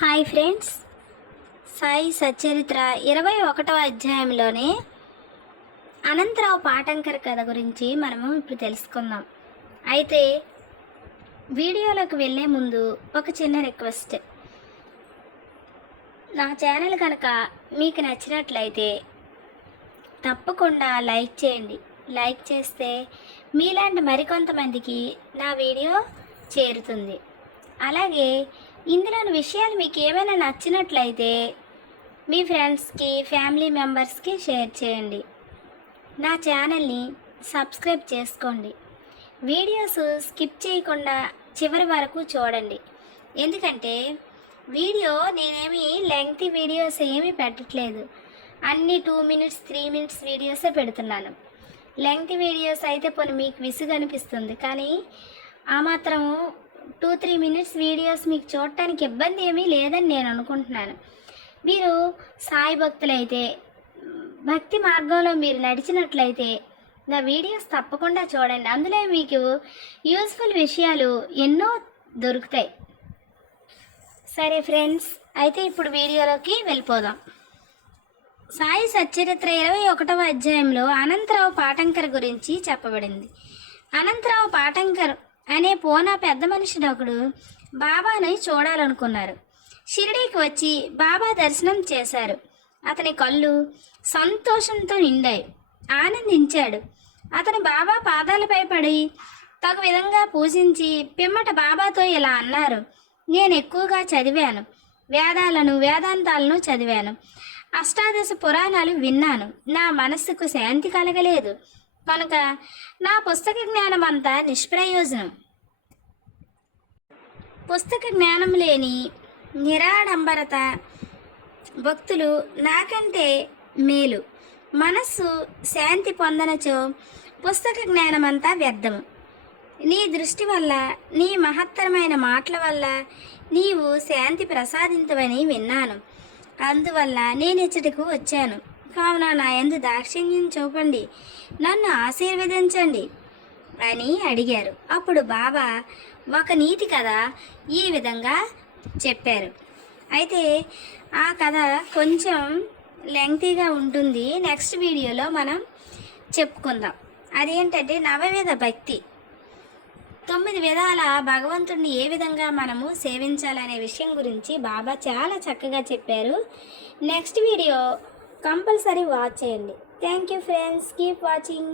Hi friends. Sai Satcharitra ఇరవై ఒకటవ అధ్యాయంలోనే అనంతరావు పాటంకర్ కథ గురించి మనము ఇప్పుడు తెలుసుకుందాం. అయితే వీడియోలోకి వెళ్ళే ముందు ఒక చిన్న రిక్వెస్ట్. నా ఛానల్ కనుక మీకు నచ్చినట్లయితే తప్పకుండా లైక్ చేయండి. లైక్ చేస్తే మీలాంటి మరికొంతమందికి నా వీడియో చేరుతుంది. అలాగే ఇందులోని విషయాలు మీకు ఏమైనా నచ్చినట్లయితే మీ ఫ్రెండ్స్కి ఫ్యామిలీ మెంబర్స్కి షేర్ చేయండి. నా ఛానల్ని సబ్స్క్రైబ్ చేసుకోండి. వీడియోస్ స్కిప్ చేయకుండా చివరి వరకు చూడండి. ఎందుకంటే వీడియో నేనేమి లెంగ్త్ వీడియోస్ ఏమీ పెట్టట్లేదు. అన్ని టూ మినిట్స్ త్రీ మినిట్స్ వీడియోసే పెడుతున్నాను. లెంగ్త్ వీడియోస్ అయితే పోనీ మీకు విసుగు అనిపిస్తుంది కానీ ఆ మాత్రము టూ త్రీ మినిట్స్ వీడియోస్ మీకు చూడటానికి ఇబ్బంది ఏమీ లేదని నేను అనుకుంటున్నాను. మీరు సాయి భక్తులైతే భక్తి మార్గంలో మీరు నడిచినట్లయితే నా వీడియోస్ తప్పకుండా చూడండి. అందులో మీకు యూస్ఫుల్ విషయాలు ఎన్నో దొరుకుతాయి. సరే ఫ్రెండ్స్ అయితే ఇప్పుడు వీడియోలోకి వెళ్ళిపోదాం. సాయి సచ్చరిత్ర ఇరవై ఒకటవ అధ్యాయంలో అనంతరావు పాటంకర్ గురించి చెప్పబడింది. అనంతరావు పాటంకర్ అనే పోనా పెద్ద మనిషి ఒకడు బాబాని చూడాలనుకున్నారు. షిరిడీకి వచ్చి బాబా దర్శనం చేశారు. అతని కళ్ళు సంతోషంతో నిండాయి. ఆనందించాడు. అతను బాబా పాదాలపై పడి తగు విధంగా పూజించి పిమ్మట బాబాతో ఇలా అన్నారు. నేను ఎక్కువగా చదివాను. వేదాలను వేదాంతాలను చదివాను. అష్టాదశ పురాణాలు విన్నాను. నా మనస్సుకు శాంతి కలగలేదు. కనుక నా పుస్తక జ్ఞానం అంతా నిష్ప్రయోజనం. పుస్తక జ్ఞానం లేని నిరాడంబరత భక్తులు నాకంటే మేలు. మనస్సు శాంతి పొందనచో పుస్తక జ్ఞానమంతా వ్యర్థము నీ దృష్టి వల్ల నీ మహత్తరమైన మాటల వల్ల నీవు శాంతి ప్రసాదించవని విన్నాను. అందువల్ల నేను ఇచ్చటకు వచ్చాను. కావున నా ఎందు దాక్షిణ్యం చూపండి. నన్ను ఆశీర్వదించండి అని అడిగారు. అప్పుడు బాబా ఒక నీతి కథ ఈ విధంగా చెప్పారు. అయితే ఆ కథ కొంచెం లెంగ్తీగా ఉంటుంది. నెక్స్ట్ వీడియోలో మనం చెప్పుకుందాం. అదేంటంటే నవవిధ భక్తి. తొమ్మిది విధాల భగవంతుడిని ఏ విధంగా మనము సేవించాలనే విషయం గురించి బాబా చాలా చక్కగా చెప్పారు. నెక్స్ట్ వీడియో కంపల్సరీ వాచ్ చేయండి. Thank you friends keep watching